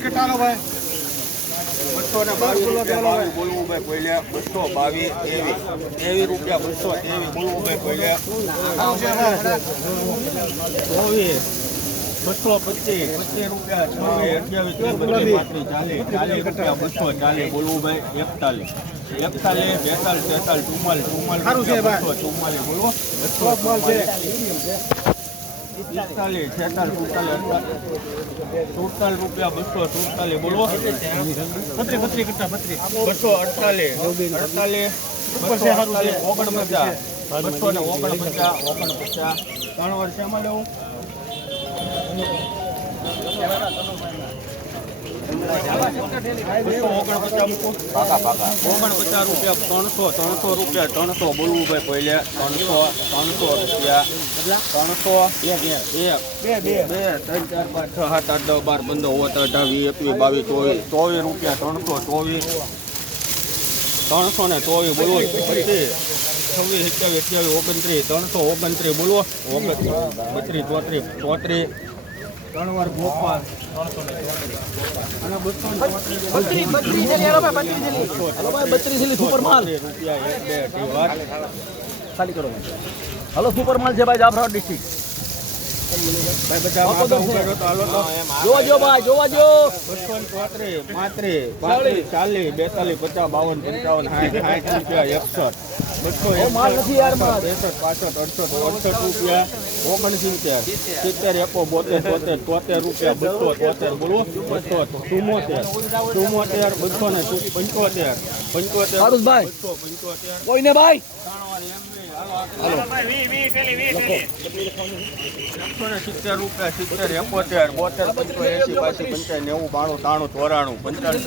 Biscuit ભાઈ? બસો ને બાવીસ બોલવું ભાઈ કોઈને બસો બાવીસ એવી એવી રૂપિયા બસો તેવી બોલવું ભાઈ ચોવીસ. બસો પચીસ. પચીસ રૂપિયા છવ્વીસ ચાલીસ. ચાલીસ રૂપિયા બસો ચાલીસ. બોલવું ભાઈ એકતાલીસ. એકતાલીસ બેતાલીસ તેતાલીસ ચુમ્માલીસ ચુમ્માલીસ. બસો ચુમ્માલીસ. બોલવો બસો પિસ્તાલીસ છેતાલીસ સુડતાલીસ સુડતાલીસ રૂપિયા બસો સુડતાલીસ પત્રી પત્રી કરતા બસો અડતાલીસ અડતાલીસ બસો અડતાલીસ ઓગણપચાસ. બસો ને ઓગણપચાસ ઓગણપચાસ. ત્રણ વર્ષે એમાં લેવું. ઓગણપચાસ રૂપિયા ત્રણસો ત્રણસો રૂપિયા ત્રણસો બોલવું ભાઈ પહેલે ત્રણસો ત્રણસો રૂપિયા. ત્રણસો બે, ત્રણ, ચાર, પાંચ, છ, સાત, આઠ દસ બાર, પંદર ઓગણ અઢાવીસ, એકવીસ, બાવીસ, ચોવીસ ચોવીસ રૂપિયા, ત્રણસો, ચોવીસ. ત્રણસો ને ચોવીસ બોલવો છવ્વીસ સત્યાવીસ અઠ્યાવીસ, ઓગણત્રીસ, ત્રણસો, ઓગણત્રીસ બોલવો. ઓગણ બત્રીસ, ચોત્રીસ ચોત્રીસ. ત્રણ વાર ભોપાલ અને બસો બત્રીસ બત્રીસ જેલી હાલો ભાઈ બત્રીસ જેલી. હાલો ભાઈ બત્રીસ સુપર માલ. રૂપિયા એક બે અઢી વાર ખાલી કરો. હાલો સુપર માલ છે ભાઈ જાફરાબાદ ડિસ્ટ્રિક્ટ જોવા જો ભાઈ જોવા જો બસો ચોત્રીસ પાંત્રીસ પાંત્રીસ ચાલીસ બેતાલીસ પચાસ બાવન પંચાવન સાઠ સાઠ રૂપિયા એકસઠ. બસો ત્રેસઠ પાસઠ અડસઠ અડસઠ રૂપિયા ઓગણસિત્તેર. સિત્તેર એકો બોતેર તોતેર તોતેર રૂપિયા બસો તોતેર બોલો. બસો ચુમ્મોતેર. ચુમ્મોતેર બસો ને પંચોતેર. પંચોતેર. સારું ભાઈ. બસો પંચોતેર. કોઈને ભાઈ? સિત્તેર રૂપિયા સિત્તેર એકોતેર બોતેર પંચો એસી પાસી પંચાય નેવું બાણું તાણું ચોરાણું પંચાણું